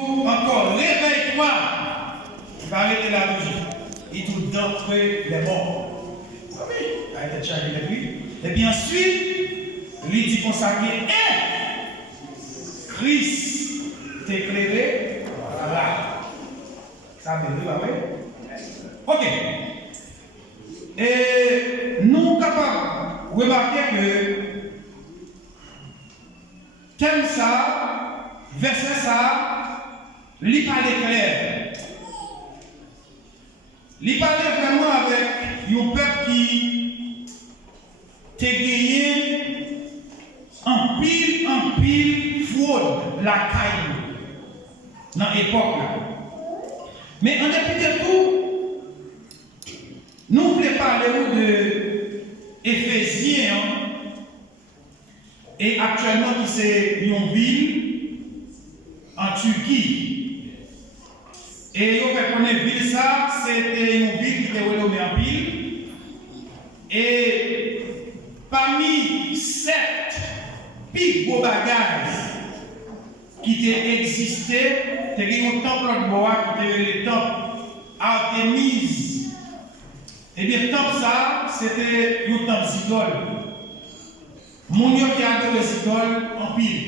Encore, réveille-toi. Il va arrêter la vie. Il tout d'entre les morts. Vous savez, arrêtez de charger les lui. Et puis ensuite, il dit consacré, Christ t'éclairé là. Ça veut dire, oui? Ok. Et nous sommes capables de remarquer que thème ça, verset ça, il parle clair. Il parle vraiment avec un peuple qui t'a gagné en pile fraude la caille dans l'époque là. Mais en dépit de tout, nous voulons parler de Éphésiens et actuellement qui c'est une ville en Turquie. Et vous fait connaître ville ça, c'était une ville qui était renommée en pile. Et parmi 7 plus beaux bagages qui existé, il y a un temple de bois qui était le temple Artémise. Et bien, le temple ça, c'était un temple d'idole. Mon Dieu qui a adoré ces idoles en pile.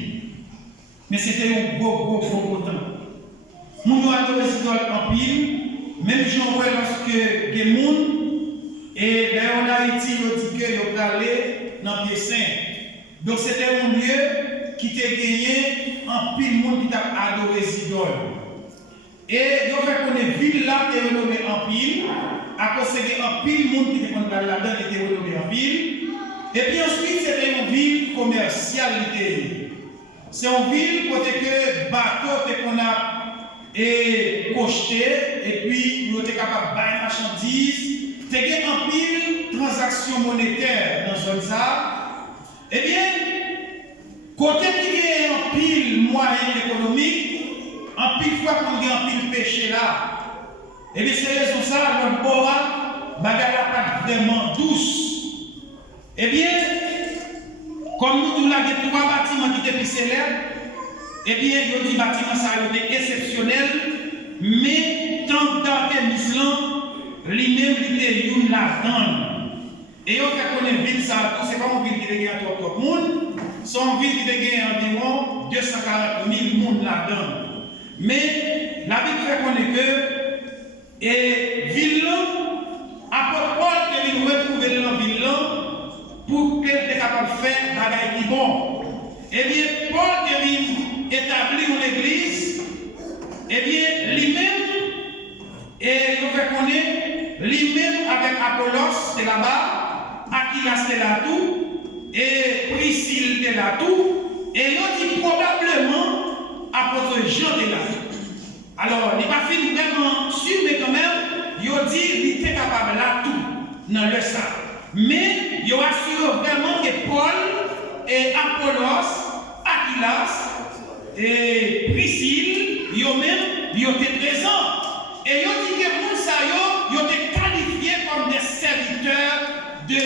Mais c'était un gros temple. Mon Dieu a adoré ces idoles en pile. Même j'en vois lorsque des gens, et là en Haïti, ils dit qu'ils ont allé dans le pied saint. Donc c'était un lieu qui t'a gagné en pile monde qui t'a adoré ces idoles. Et ils ont fait connaître ville là qui est renommée en pile. À cause de en pile monde qui était là-dedans qui était renommé en pile. Et puis ensuite, c'était une ville commerciale. C'est une ville côté que bateau qu'on a cocheté et puis nous étions capables de bailler marchandises. Tu as en pile transactions monétaires dans zone ça. Eh bien, côté qui est en pile moyen économique, en pile fois qu'on a en pile péché là. Et bien, c'est raison ça, notre bois, bagarre la pas vraiment douce. Eh bien, comme nous avons 3 bâtiments qui étaient plus célèbres, eh bien, il y a des bâtiments ça été exceptionnels, mais tant d'Artémis lui-même il était une là-dedans. Et on fait connaître ville ça, c'est pas une ville qui est gagnée à 3 monde, c'est une ville qui est gagnée environ 240 000 personnes là-dedans. Mais la Bible fait connaître que et ville apôtre Paul qui retrouver dans ville pour qu'elle soit capable de faire des bagages qui bon. Eh bien, Paul qui établit une église, eh bien, lui-même, et il fait connaître, lui-même avec Apollos, c'est là-bas, Aquilas, c'est là tout, et Priscille, c'est là tout, et il dit probablement, apôtre Jean, est là. Alors, il n'est pas fini vraiment sûr, mais quand même, il dit qu'il était capable là tout, dans le sang. Mais il assure vraiment que Paul et Apollos, Aquilas et Priscille, ils étaient présents. Et ils dit que ils étaient qualifiés comme des serviteurs de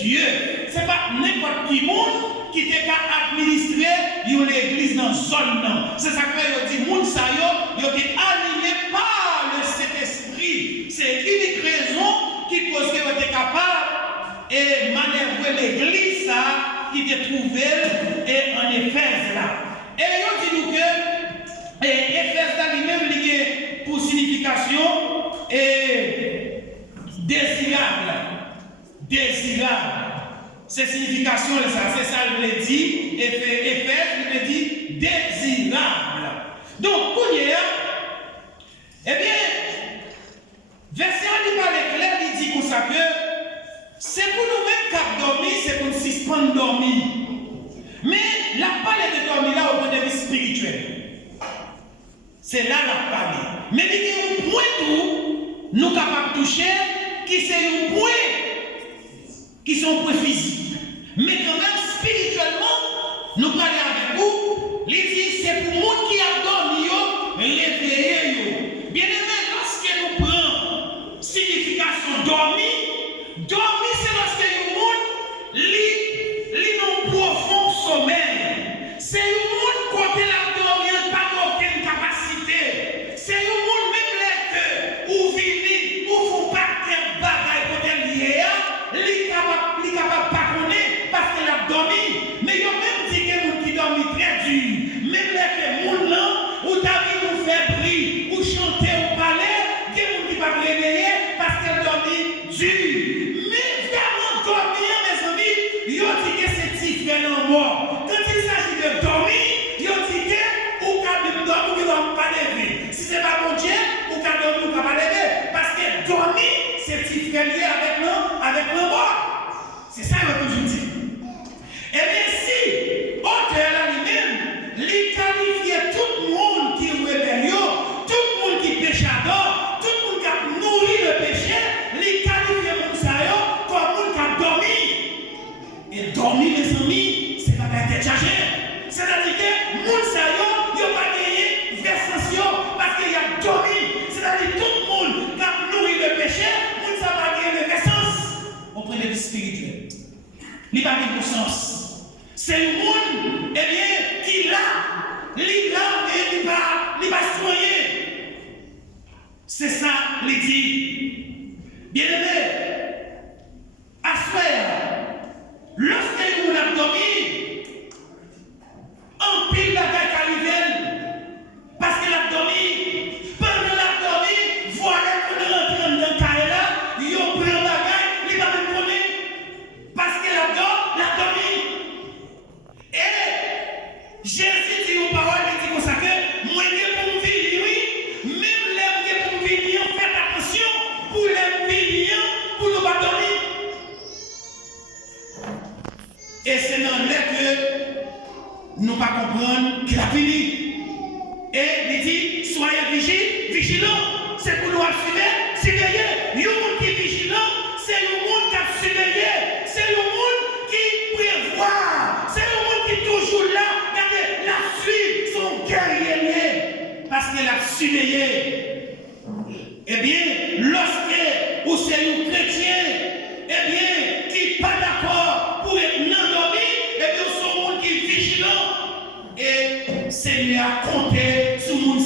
Dieu. Ce n'est pas n'importe qui monde qui était qu'à administrer l'église dans une zone. C'est ça que dit monde ils étaient animés par le Saint-Esprit. C'est l'unique raison qui cause qu'ils étaient capables et manœuvrer l'église qui était trouvée et en Éphèse là. Et il dit nous que Éphèse là lui-même lié pour signification et désirable. C'est signification ça, c'est ça il le dit. Éphèse il le dit désirable. Donc pour hier, eh bien, verset il parle clair, il dit comme ça que c'est pour nous-mêmes qu'à dormir, c'est pour nous suspendre dormir. Mais la parole de dormir là au point de vue spirituel. C'est là la parole. Mais il y a un point tout, nous capables de toucher, qui c'est un point, qui sont points physiques. Mais quand même spirituellement, nous parlons avec vous, il dit c'est pour le monde qui a dormi, réveillez-vous. Bien aimé, lorsque nous prenons signification dormir, c'est lorsque le monde lit dans profond sommeil. C'est le monde côté la dormir, pas aucune capacité fait lié avec le bois. C'est ça que toujours dit. Et bien si, auteur là lui-même, il qualifie tout le monde qui est rébellion, tout le monde qui péchador, tout le monde qui a nourri le péché, il qualifie le monde comme le monde qui a dormi. Et dormir, les amis, c'est pas la tête chargée. C'est-à-dire que le monde il n'a pas gagné versation parce qu'il a dormi. C'est-à-dire que tout le monde qui a nourri le péché, le monde n'a pas gagné versance. On prend des vies spirituelles. Il n'a pas de bon sens. C'est le monde, eh bien, qui l'a, et il va soigner. C'est ça, il dit. Bien aimé, à faire, lorsque nous avons dormi, en pile la bête arrive, parce qu'il a dormi, pendant la dormi, voilà qu'on est rentré dans le carré là, il a pris la bagaille, il va me connaître, parce qu'il a dormi. Et Jésus dit aux paroles, il dit comme ça que moi je pour me vivre, oui, même les pour me vivre, faites attention pour les vivre, pour ne pas dormir. Et c'est dans l'air que nous ne pas comprendre qu'il a fini. Et il dit, soyez vigilants, c'est pour nous surveiller. Le monde qui est vigilant, c'est le monde qui a surveillé, c'est le monde qui prévoit, c'est le monde qui est toujours là, regardez, la suite, son guerrier, parce qu'il a surveillé. Eh bien, lorsque vous êtes un chrétien, eh bien, qui n'est pas d'accord pour être endormi, eh bien, c'est un monde qui est vigilant. Et Seigneur a compté sur le monde,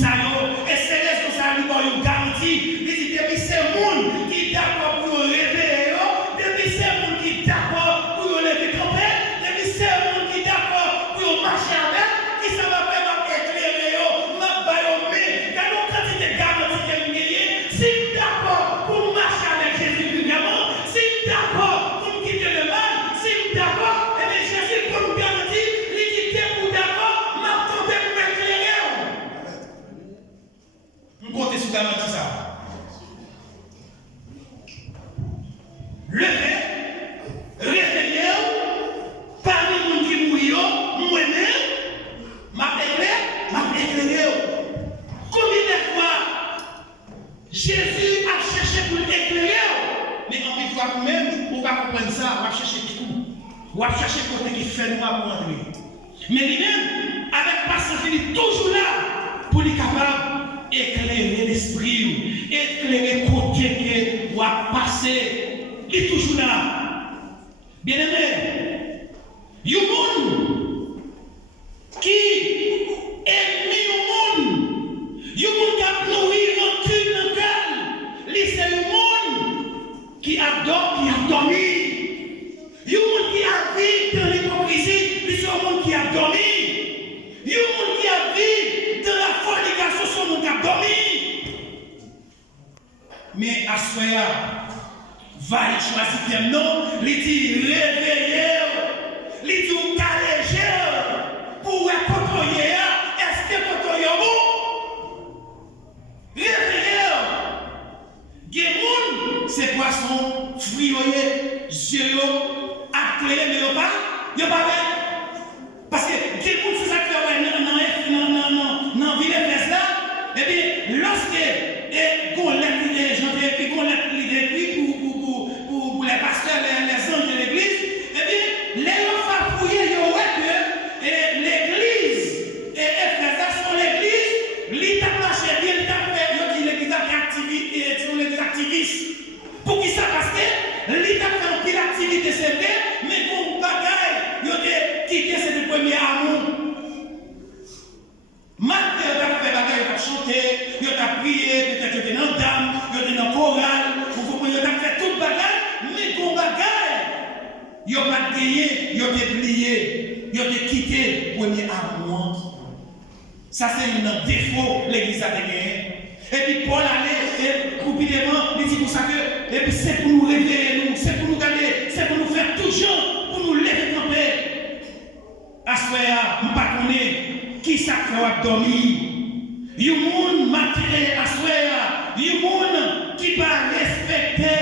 et c'est les gens qui ont garantie. Il dit, depuis c'est le monde qui est d'accord pour réveiller, depuis c'est le monde qui est d'accord pour lever camper, depuis c'est le monde qui est d'accord pour marcher avec, qui ça va vraiment éclairer, ma baillomé, car nous quantité de garantie que nous gagnons, si nous d'accord pour marcher avec Jésus évidemment, si nous d'accord pour quitter le mal, si nous d'accord, et bien Jésus pour nous garantir, il quitter pour d'accord, m'a tombé pour m'éclairer. Nous comptons sur garantie ça. Réveillez-vous parmi les gens qui mourent, moi-même, m'a éclairé. Combien de fois Jésus a cherché pour l'éclairer? Mais en une fois même, on va comprendre ça, on va chercher tout. On va chercher côté qui fait noir pour entrer. Mais lui-même, avec patience, il est toujours là pour être capable d'éclairer l'esprit, éclairer côté qui va passer. Il est toujours là. Bien aimé, il y a un monde qui est mis au monde. Il y a un monde qui a nourri rancune dans le cœur. C'est un monde qui adore, qui a dormi. Il y a un monde qui a vécu dans l'hypocrisie. C'est un monde qui a dormi. Il y a un monde qui a vécu dans la fornication. C'est un monde qui a dormi. Mais à ce moment-là, va y choisir un nom, il dit réveillez, il dit caléger, pour être côtoyer, est-ce que côtoyer bon? Réveillez, Gémoun, c'est poisson, frioyer, yeux, acclé, mais il n'y a pas parce que Gémoun, c'est ça que non, ville est là, et bien, lorsque qu'on l'a gens puis qu'on l'a pour les pasteurs, les hommes de l'église, eh bien, les enfants fouillés, ils ont que l'église et Ephésus sont l'église, l'État marche bien, l'État fait, l'église a activiste. Pour qui ça? Parce que l'État fait une activité, c'est vrai, mais pour bagaille, ils ont quitté ce premier amour. Malgré qu'ils ont fait bagaille, ils ont chanté, ils ont prié, peut-être qu'ils étaient dans le dame, ils étaient dans le choral, vous comprenez, ils ont fait toute bagaille. Mais qu'on bagaille, ils n'ont pas gagné, ils ont oublié, ils ont quitté le premier amour. Ça, c'est un défaut l'église a gagné. Et puis Paul allait, coupilement, il dit pour ça que, et puis c'est pour nous réveiller, c'est pour nous garder, c'est pour nous faire toujours, pour nous lever en paix. À ce moment-là, nous ne connaissons pas qui ça fait dormir. Il y a un monde matériel à ce moment-là, il y a un monde qui va respecter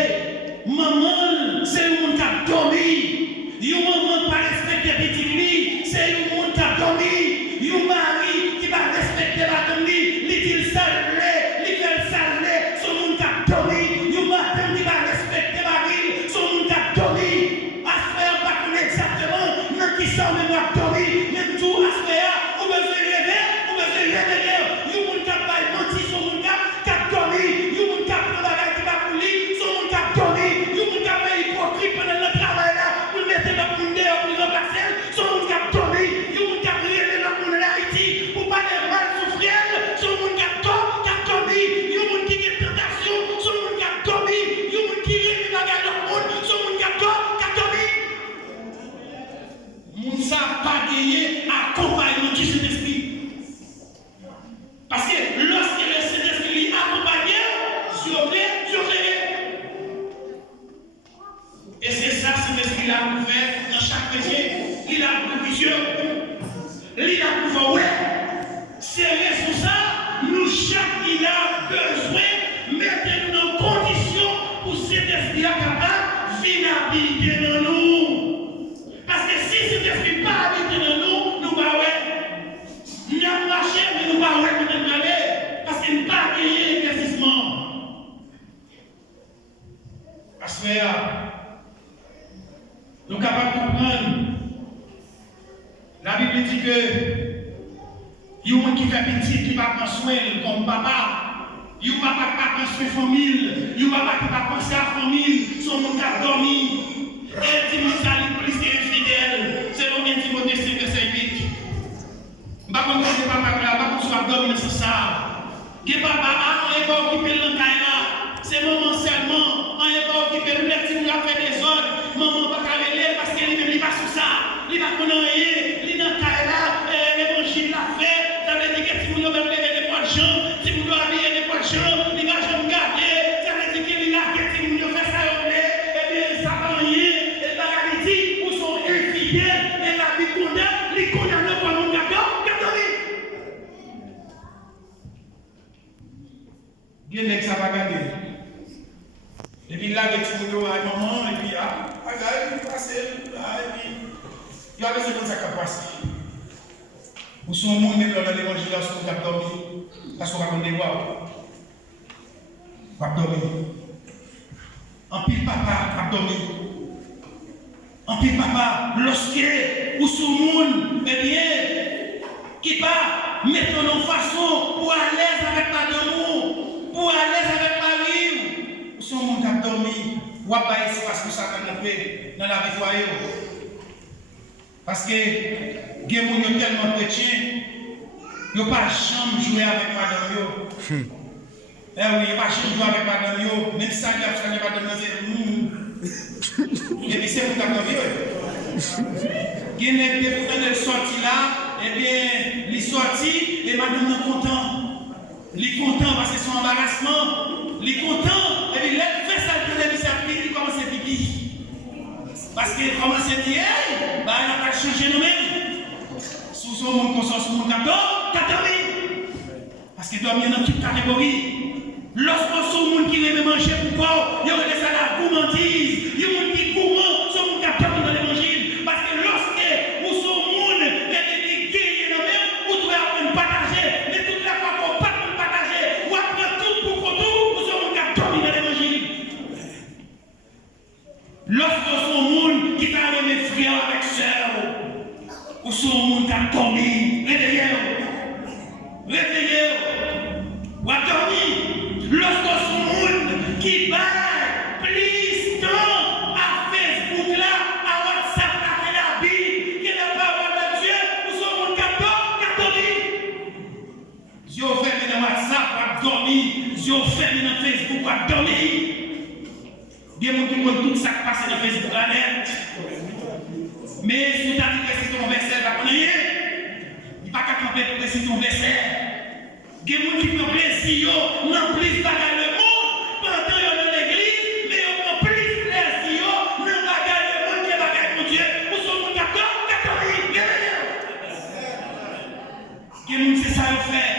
nous sommes capables de comprendre. La Bible dit que il y a un qui fait petit, qui va prendre soin comme papa. Il y a un papa qui va prendre soin de famille. Il y a un papa qui va penser à la famille. Son monde a dormi. Et dit que ça est plus infidèle. C'est le même Timothée 5, verset 8. Je ne sais pas comment c'est papa là, pas qu'on soit dormi dans ça. Que papa a un pas occupé le caille là. C'est maman seulement. On n'est pas occupé le petit qui a fait des ordres. Maman va pas relève parce qu'elle n'est pas sous ça. Il va connaître rien. Il n'a caille là. L'évangile l'a fait. Ça veut dire que si vous avez levé des poids de champ, si vous avez habillé des poids de champ, il va jamais garder. Ça veut dire qu'il a fait si vous avez fait ça, eh bien, ça va rien. Et la réalité, où sont infidèles, et la vie condamne, les condamnés pour mon gâteau, bien que ça va garder. Et puis là, les petits boulots à maman, et puis il passe, et puis il y a des choses comme ça qui passent. Ou son monde même dans l'évangile, là, on a dormi, parce qu'on va des voix. On va dormir. En pile papa, va dormir. En pile papa, lorsque ou son monde, eh bien, qui va mettre en façon pour à l'aise avec ma d'amour, pour à l'aise avec ma vie, ou son monde qui a dormi, ou à pas espace pour ça qu'on a fait dans la vie foyer. Parce que les gens sont tellement chrétiens, ils n'ont pas jamais joué avec madame. Eh oui, ils n'ont pas jamais joué avec madame. Même ça, ils n'ont pas madame. Et puis c'est pour ta vie. Il y a des gens qui sont sortis là, eh bien, ils sont sortis et madame est content. Il est content parce que c'est son embarrassement. Il est content. Et puis, il fait ça, il commence à pipi. Parce qu'il commence à dire, hey, bah, il n'a pas changé nous-mêmes. Sous son monde conscience, sous mon cadeau, parce qu'il doit venir dans toute catégorie. Lorsqu'on son monde qui veut manger pour quoi, il y a des ça la gourmandise. Il y a des gens qui gourmand, son monde qui dans l'évangile. Parce que lorsque vous son monde est gagné dans même, vous devez apprendre à partager. Mais toute la fois qu'on ne peut pas partager, vous apprenez tout pour qu'on tout, vous son monde qui dans l'évangile. Lorsque son monde qui va avec mes frères, avec sœurs, ou son monde qui a dormi, réveillez-vous. Réveillez-vous. Ou a dormi. Lorsque son monde qui va plus temps à Facebook là, à WhatsApp là, qui est la Bible, qui est la parole de Dieu, ou son monde qui a dormi. Si on fait dans WhatsApp, on a dormi. Si on fait dans Facebook, on a dormi. Il y a des gens qui ont tout ça qui passe dans Facebook la net. Mais si tu as dit que c'est ton verset, il va connaître. Il va pas camper pour que c'est ton verset. Il y a des gens qui prennent plaisir, non plus bagarre le monde, pendant qu'ils sont dans l'église, mais ils prennent plus plaisir, non bagarre le monde que bagarre mon Dieu. Nous sommes catholiques. Il y a des gens, c'est ça qu'ils font.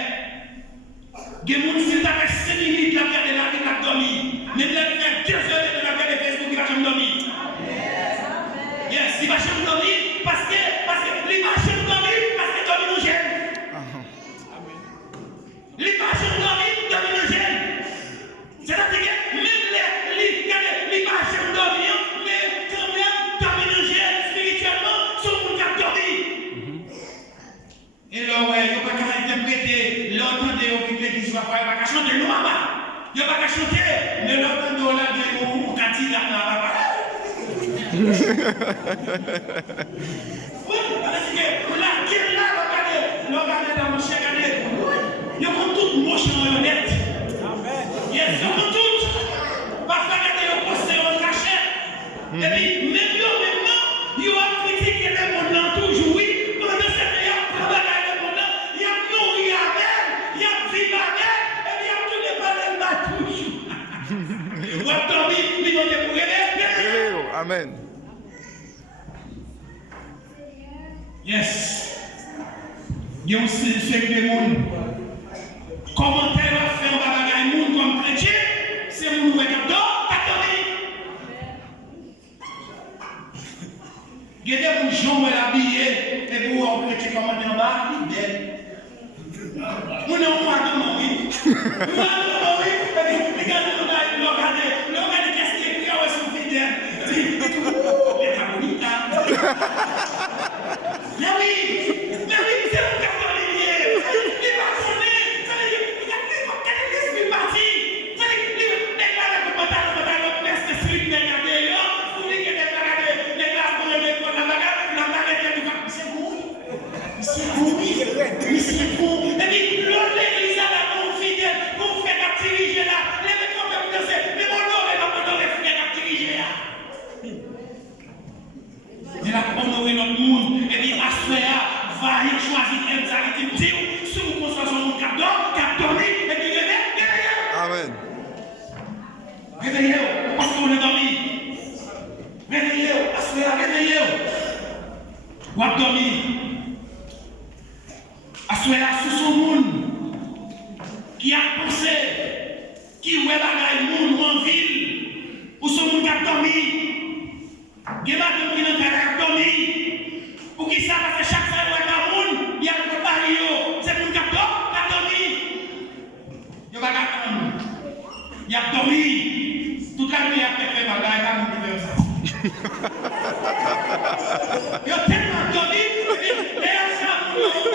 Il y a des gens, c'est avec 5 minutes, la garde la vie, la dormi. Même là, il fait 2 heures de la garde Facebook, il va jamais dormir. Yes, il va jamais dormir parce que il va jamais dormir parce que dormir nous gêne. Il va jamais dormir, dormir nous gêne. C'est-à-dire que même il va jamais dormir, mais quand même dormir nous gêne spirituellement, son monde a dormi. Et là, ouais, il n'y a pas qu'à interpréter, l'entendez au public qui va pas chanter, non, maman. Il n'y a pas qu'à chanter, mais l'entendez au là, on a dit là, papa. Oui, parce que la guerre là, regardez dans mon cher, regardez. Il y a tout moche en honnête. Yes, il y a tout. Parce que regardez, il y a posté en cachette. Et puis, même maintenant, il y a critiqué le monde toujours, oui. Pendant ce temps, il y a travaillé le monde, il y a nourri avec, il y a vécu avec, et puis il y a tout les balles toujours. Vous avez dormi, il y a des problèmes. Amen. Yes. Il y a aussi le fait que les gens, commentaire à faire un bagage comme chrétien, c'est mon nouveau cadeau, catholique. Il y a des gens qui sont habillés, et pour un chrétien commenter en bas, il est belle. On est en mois de mourir. On est en mois de mourir, et puis regardez, qu'est-ce qui est écrit, on va se faire Ou a dormi. Assoyez là sous son monde. Qui a pensé. Qui oué bagaille monde en ville. Ou son monde qui a dormi. Qui va dormir dans le dormi. Pour qui ça, parce que chaque fois où il y a un monde, il y a un barrio. C'est monde qui a dormi. Il va dormir. Il a dormi. Toute la nuit, il a fait bagaille. Il a dormi ça. Il a tellement dormi. Et à ça, il a bagaille.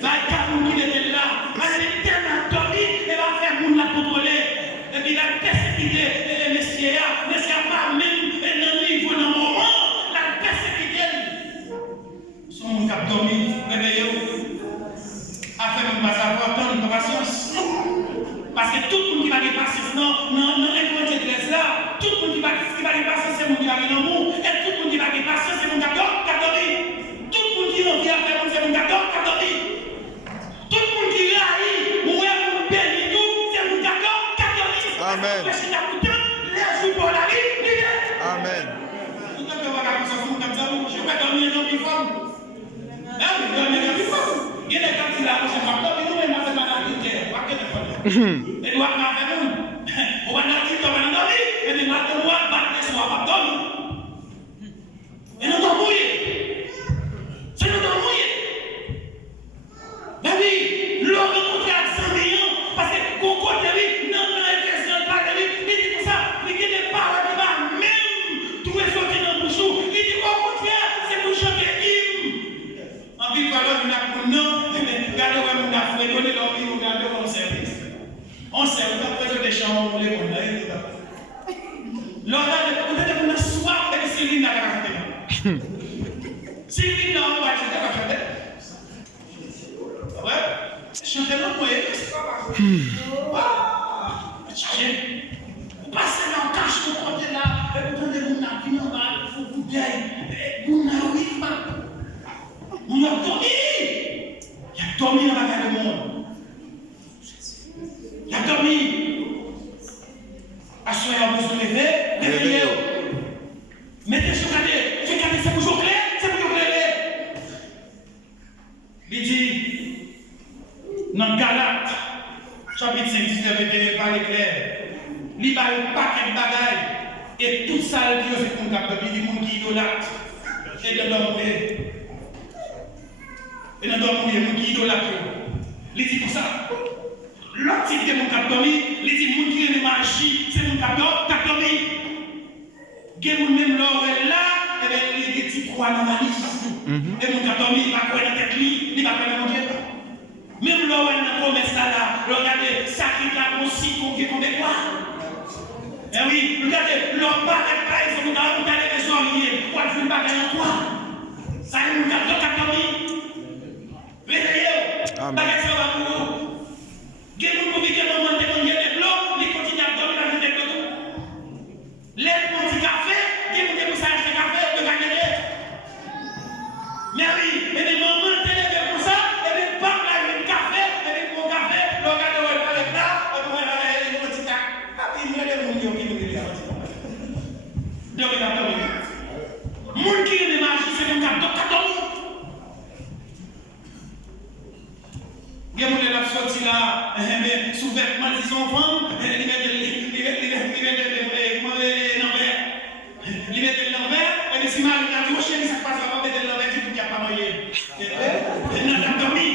Va Cameroun qui était là, elle est tellement dormi, elle va faire moun la contrôler. Et puis la persécuté, messieurs, pas même dans le niveau, dans le moment, la persécuté. Son moun qui a dormi, réveillez-vous. Afin de ne pas avoir tant de patience. Parce que tout le monde qui va avoir patience, non, de là, tout le monde qui va avoir patience, c'est mon qui va avoir l'amour. Et tout le monde qui va avoir patience, c'est mon qui a dormi. Tout le monde qui a faire c'est mon qui a dormi. Tout le monde qui a ri, ou est mon béni tout, c'est mon qui a dormi. Amen. Les jours pour la vie, Amen. Tout le monde va je vais dormir dans l'uniforme. Là, je vais dormir dans l'uniforme. Il y a des gens qui là, je vais dormir, nous, mais c'est pas la vie, et doit faire nous. On va dormir, et puis maintenant, on va battre les soirs, on va dormir. Et nous devons mourir. C'est nous devons mourir. Mais oui, l'homme rencontré à 100 millions, parce que qu'on côté lui, non, il pas de lui, il dit pour ça, il dit des paroles qui va même trouver sortir dans le bouchon. Il dit au contraire, c'est pour chanter hymne. En plus, alors, il a pour non, regardez où on a fréquenté leur vie, regardez où on service. On sait, on a fait des chants, on les connaît. L'on a soif de Sylvie n'a pas chanté. Sylvie n'a pas chanté. Ouais. Chantez le moyen. Vous passez dans le cache, vous prenez là, vous prenez mon avis en bas, vous gagnez. Vous n'avez pas. Vous avez dormi. Il a dormi dans la vie du monde. Il a dormi. Assoyez en besoin de lever, réveillez-vous. Mettez sur la tête. Regardez, c'est pour jouer clair, c'est pour jouer clair. Il dit, dans Galate, chapitre 5, 19, par l'éclair, il va un paquet de bagailles. Et tout ça, c'est pour nous capter. Il dit, mon qui idolâtre. Et de l'homme, et dans l'homme, mon qui idolâtre. Il dit pour ça. L'autre type de mon captomi, il dit mon qui est magie, c'est mon captomi. Il même l'or est là, et bien il dit tu crois dans ma liste. Et mon captomi, il va croire dans tête lui, il va croire dans mon Dieu. Même l'or est dans le commerce là, regardez, ça qui est aussi pour qu'il tombe quoi. Eh oui, regardez, l'or paraît pas, ils sont dans les maisons liées, pour faire une bagarre en quoi. Ça est mon captomi. Réveillez-vous, bagarre ça va pour vous. Les gens qui ont demandé des blocs, ils continuent à dormir dans les blocs. Les gens qui ont café, les gens qui ont acheté café, ils ont gagné. Mais oui, et les mamans qui ont comme ça, et les papas qui ont café, et les bons cafés, le gars de l'autre là, et puis ils ont dit ça. Il y a des gens qui ont dit ça. Donc, il a dormi. Les gens qui ont des magies, c'est comme ça, donc, ils ont dormi. Il y a des gens qui sont sortis là, sous vêtements des enfants, ils mettent l'envers, et les images, ils ont dit, chérie, ça passe, on va mettre l'envers, tu ne peux pas manger. Il n'a pas dormi,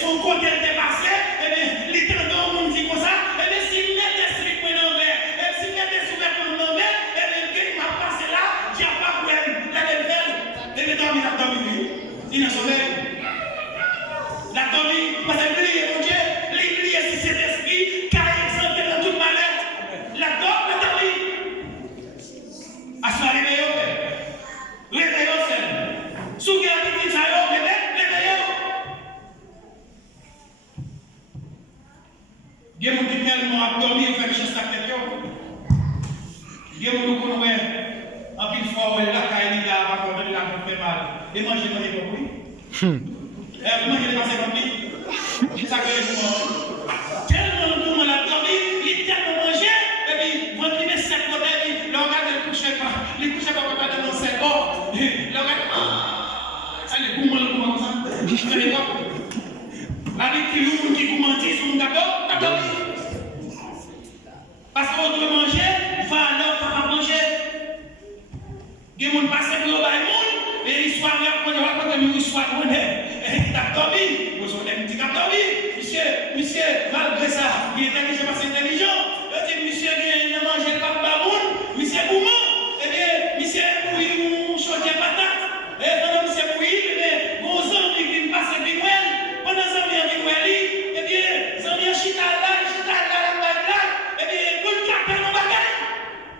son côté est dépassé, et les tendons, on dit comme ça, et s'il met des slips l'envers, et s'il met des sous-vêtements l'envers, et il m'a passé là, il n'y a pas de problème, la belle, il a dormi, il a sommeil. La dormi, parce que lui, mon Dieu, lui, si c'est l'esprit, car il exalté dans toute malheur. La dormi. À ce réveillon, c'est. Sous qui a dit ça, réveillon. Il y a des gens qui tellement dormi, on fait juste la tête. Il y a des gens qui ont en pile fois, la caille, il a encore la fait mal. Et manger pour lui. Comment il est passé comme lui? Ça que je tellement de monde a dormi, il Ça les gourmands comme ça. Avec qui nous qui commentent sur un gâteau. Parce qu'on doit manger, va alors pas manger. Des gens passent pour le monde et l'histoire là, on va raconter une histoire qu'on est. Et t'as dormi, vous avez un petit cap dormi. Monsieur, malgré ça, il est intelligent parce qu'il est intelligent. Il dit, monsieur, il a mangé le pape baboun, monsieur gourmand. Eh bien, monsieur, oui, on change de patate. Et pendant que monsieur oui, eh bien, vos amis qui viennent passer des moelles, pendant que les amis viennent, eh bien, les amis chita là, eh bien, vous capez nos bagages.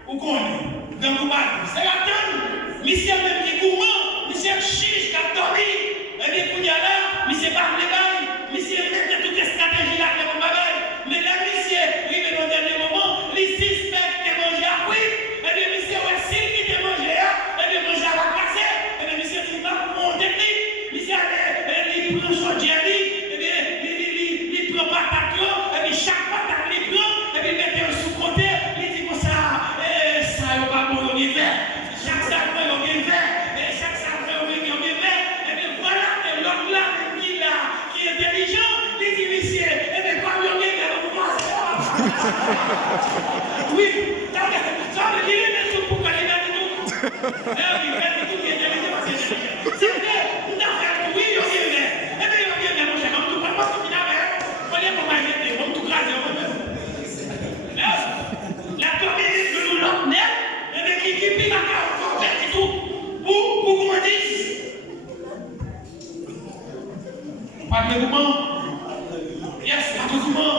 Vous connaissez, dans vos bagages. C'est la tonne. Monsieur même qui gourmand, monsieur chiche, qui a dormi. Eh bien, pour y aller, monsieur parle les bails, monsieur met toutes les stratégies là, pour bagages. Mais là, monsieur, oui, mais dans le dernier moment, les suspects qui mangent à oui, eh bien, monsieur, ouais, s'il qui te mange là, eh bien, manger à la casse, eh bien, monsieur, tu vas pour mon technique, monsieur, il prend son jelly, eh bien, il prend patate, et puis chaque patate, il prend, et puis il met un sous-côté, il dit comme ça, ça, il va bon, il est vert, chaque sac, il est vert, et chaque sac, il est vert, et bien, voilà, et l'autre là, qui est intelligent, il dit, monsieur, et bien, comme il est vert, vous pensez, oui, ça veut dire, il est tout pour qu'il ait tout. Il fait tout qui est intelligent, parce que c'est intelligent. C'est vrai, nous avons fait oui, il est vert. Et bien, il est vert, mon cher, comme tout, parce qu'il a vert, on est pour m'arrêter, comme tout grâce, la commune de nous l'autre net, et bien, qui pique la carte, pour faire tout, pour qu'on dise. Pas de mouvement. Yes, pas de mouvement.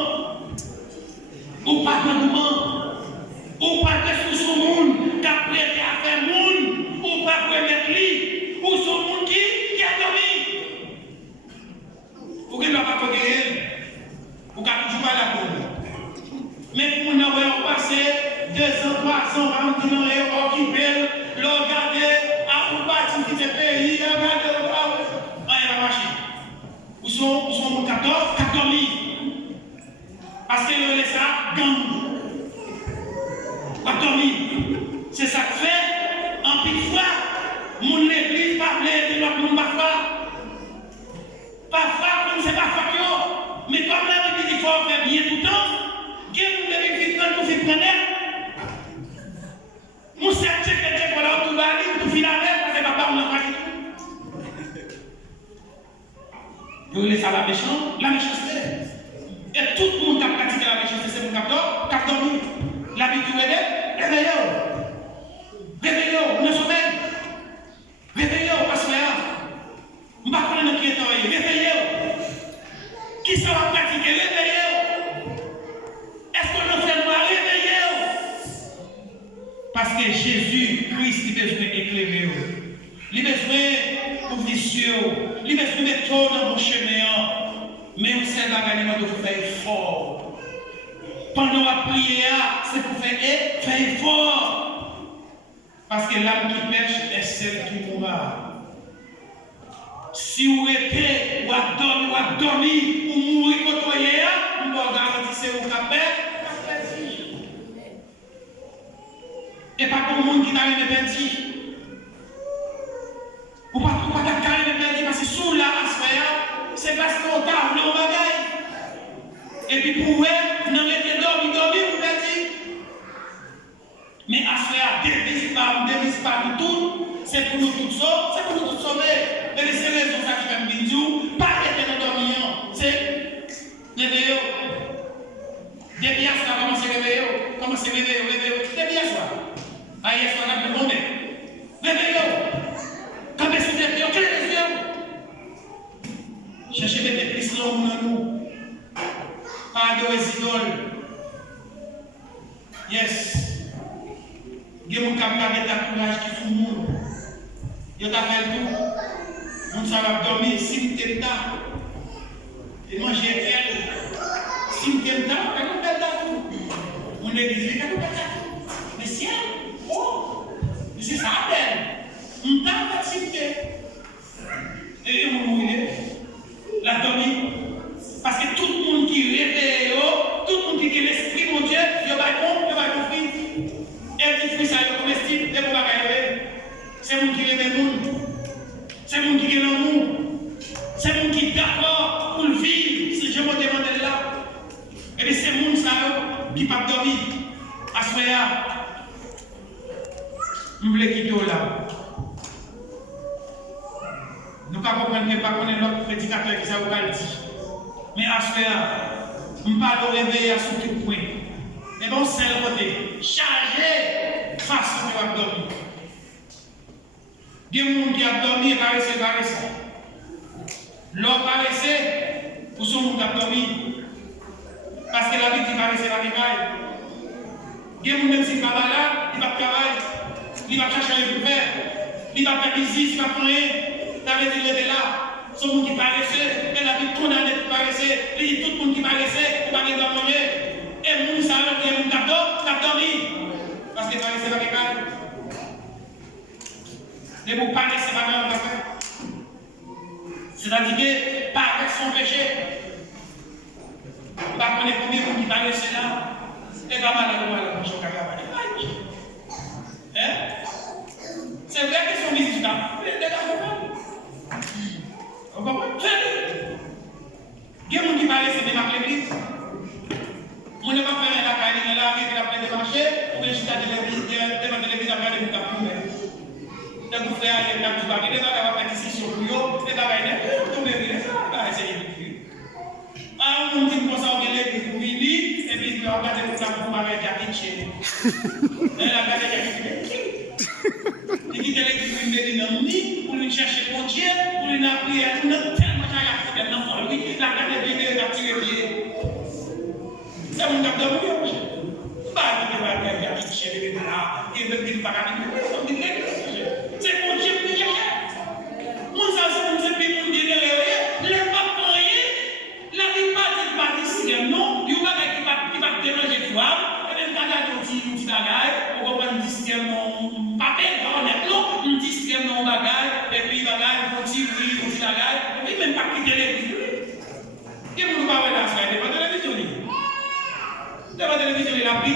Ou pas de mouvement. Ou pas de sous son monde, qui a prêté à faire monde, ou pas de mettre lit, ou son monde qui a dormi. Ou qui ne va pas payer, ou qui a toujours pas la bonne. Mais pour nous avoir passé 2 ans, 3 ans, avant de nous occuper, le regarder, à vous partir qui était pays, à regarder, rien n'a marché. Ou son monde 14 000. Parce que le ça, gang. 14 000. C'est ça que fait, en pile fois, mon église parle de l'autre monde parfois. Parfois, comme c'est pas facile, mais comme l'église, il faut faire bien tout le temps. Quel monde est vite pour faire prendre? Mon cercle, c'est voilà, tout va aller, tout finir avec, parce que papa, on n'a pas dit tout. Vous voulez ça la méchanceté. Et tout le monde qui a pratiqué la méchanceté, c'est pour 14 000. L'habitude est réveillez-vous. Réveillez-vous, nous sommes. Réveillez-vous, parce que je ne sais pas qui est en réveillez-vous. Qui sera pratiqué, réveillez-vous. Est-ce qu'on a fait noir, réveillez-vous. Parce que Jésus-Christ, il a besoin d'éclairer. Il a besoin de vicieux. Il a besoin de mettre dans vos chemins. Mais vous savez, il faut faire effort. Pendant la prière, c'est pour faire effort. Parce que l'âme qui pêche est celle qui mourra. Si vous êtes, ou à dormir, ou mourir côtoyer, vous pouvez garantir que vous avez. Et pas pour le monde qui n'a rien perdu. Ou pas pour le monde perdu, parce que sous la sphère, c'est parce qu'on t'a voulu un bagage. Et puis pour vous, vous n'avez pas dormi, vous perdu. Mais à sphère, dévise pas du tout, c'est pour nous tous sauver. Et c'est raison ça qui fait me dire, pas arrêter de dormir, c'est réveiller. Depuis à soir, commencez à réveiller. Depuis à soir. Aïe, soir, on a plus de réveillez. Quand est-ce que vous êtes quel est le cherchez des plus longs dans nous. Pas de idoles. Yes. Il y a des gens qui ont courage qui font le monde. Il y a des tout. On va dormir si vous êtes tard. Et manger elle. Si vous êtes tard, vous êtes tard. On est dit, vous êtes tard. Mais si c'est ça, on t'a facilité. Et vous mourrez. La dormir. Parce que tout le monde qui réveille, tout le monde qui est l'esprit, mon Dieu, il va compris. Et puis, ça est comestible, et vous va c'est vous qui réveillez. monde. C'est le monde qui est l'amour. C'est le monde qui est d'accord pour le vivre. Si je me demande là. Et bien c'est le monde qui ne peut pas dormir. À ce moment-là, je voulais quitter là. Nous ne comprenons pas qu'on est notre prédicateur qui s'est dit. Mais à ce moment-là, je ne peux pas le réveiller à ce tout point. Mais bon, c'est le côté. Chargé face à ce qui a dormi. Il y a des gens qui ont dormi et paraissent. L'homme paraissait pour son monde qui a dormi. Parce que la vie qui paraissait la travail. Il y a des gens même s'ils ne sont pas malades, ils ne vont pas travailler. Ils vont chercher un peu faire. Ils vont faire visite, ils vont faire rien. Ça veut dire qu'il était là. Son monde qui paraissait. Et la vie tourne à l'être qui paraissait. Il y a tout le monde qui paraissait. Il va rien manger. Et le monde s'arrête, et le monde qui a dormi. Parce que paraissait la travail. Les mots paraissent pas mal en fait. C'est-à-dire que paraître son péché. On va connaître combien de gens qui paraissent là. Et pas mal à la bouche au caca. C'est vrai qu'ils sont visiteurs. Les gars comprennent. On comprend? Il y a des gens qui paraissent devant l'église. On ne va pas faire la caille, la rue, la pleine de marché. On va juste devant l'église à faire des bouteilles. Donc, vous frère, il y a un petit bagage, il va avoir une discussion pour vous, il va avoir une tombe, il va essayer de vivre. Ah, on dit que ça, on vient l'église pour venir, et puis il va regarder pour ça pour m'arrêter à pitcher. Il a regardé à pitcher. Il dit que l'église pour venir dans le nid, pour lui chercher pour Dieu, pour lui appuyer, pour nous tellement qu'il y a problème dans lui, il a regardé bien, il a tiré bien. C'est mon cap de mouille, pas qu'il va regarder à pitcher, il est là, il veut pas regarder. C'est mon Dieu qui cherche. Mon ça, c'est mon Dieu qui dit les pas rien. La vie pas décider non. Il y a qui va déranger toi. Et même quand il y a un petit bagage, on va pas un disque non papier, non, un disque non bagage, et puis bagage, un petit bagage, et puis même pas quitter l'église. Et vous ne pouvez pas la faire, devant la télévision. Devant la télévision, il a pris.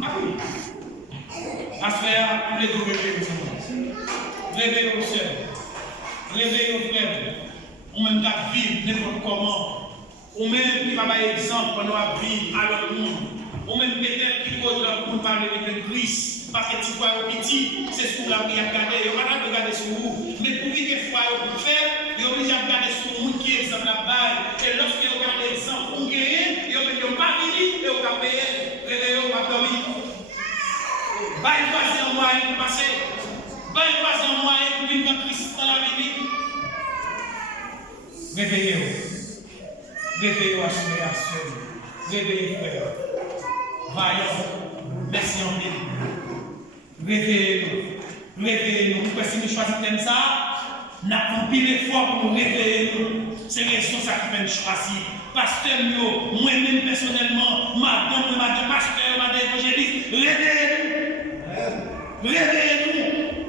Ah oui. À ce faire, on les réveiller réveillez aux sœurs, réveillez aux frères, ou même qu'à vivre n'importe comment, ou même qui va par exemple pour nous vivre à l'autre monde, ou même peut-être qui cause leur pour parler de Christ, parce que tu vois au petit, c'est sur la vie à regarder, il n'y a pas de regarder sur vous, mais pour vivre des fois pour faire, il est obligé de regarder sur le monde qui est exemple la balle, et lorsqu'il regarde l'exemple pour gagner, il est obligé de pas venir et on va payer, réveillez au dormir. Bah, il passe un moyen pour passer. Bah, il passe un moyen pour vivre Christ dans la vie. Réveillez-vous. Réveillez-vous à ce réveillez frère. Vaillant. Merci en mille. Réveillez-nous. Réveillez-nous. Pourquoi si nous choisissons ça, n'avons pas l'effort pour nous réveiller. C'est raison ça qui fait nous choisir. Pasteur, moi-même personnellement, madame, pasteur, madame évangéliste, réveillez-nous. Réveillez-nous.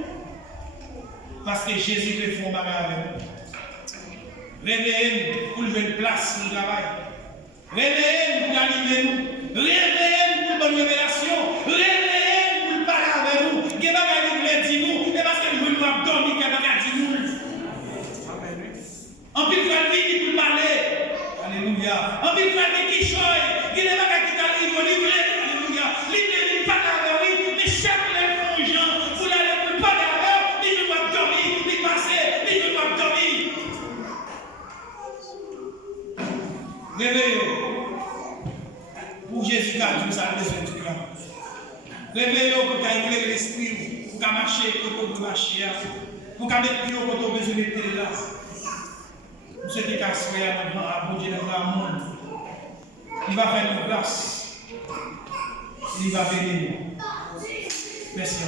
Parce que Jésus veut faire un bagage avec nous. Réveillez-nous pour lever une place pour le travail. Réveillez-nous pour animer nous. Réveillez-nous pour une bonne révélation. Réveillez-nous pour le parler avec nous. Il y a des bagages qui veulent dire nous. Et parce que nous voulons abdominer, il y a des bagages qui nous. En plus, il faut venir pour parler. Alléluia. En plus, il faut venir qui choye. Il y a des bagages qui t'arrivent au livre. Alléluia. L'idée n'est pas là. Mais chaque gens, vous n'allez pas d'abord, ni nous va dormir, ni passer, ni nous va dormir. Réveillez-vous. Pour Jésus, car tout ça, besoin de tout. Réveillez-vous pour éclairer l'esprit, pour marcher, pour marcher, pour mettre plus haut quand on besoin d'être là. Pour ceux qui cassent à bon Dieu dans le monde, il va faire une place. Il va bénir nous. Merci.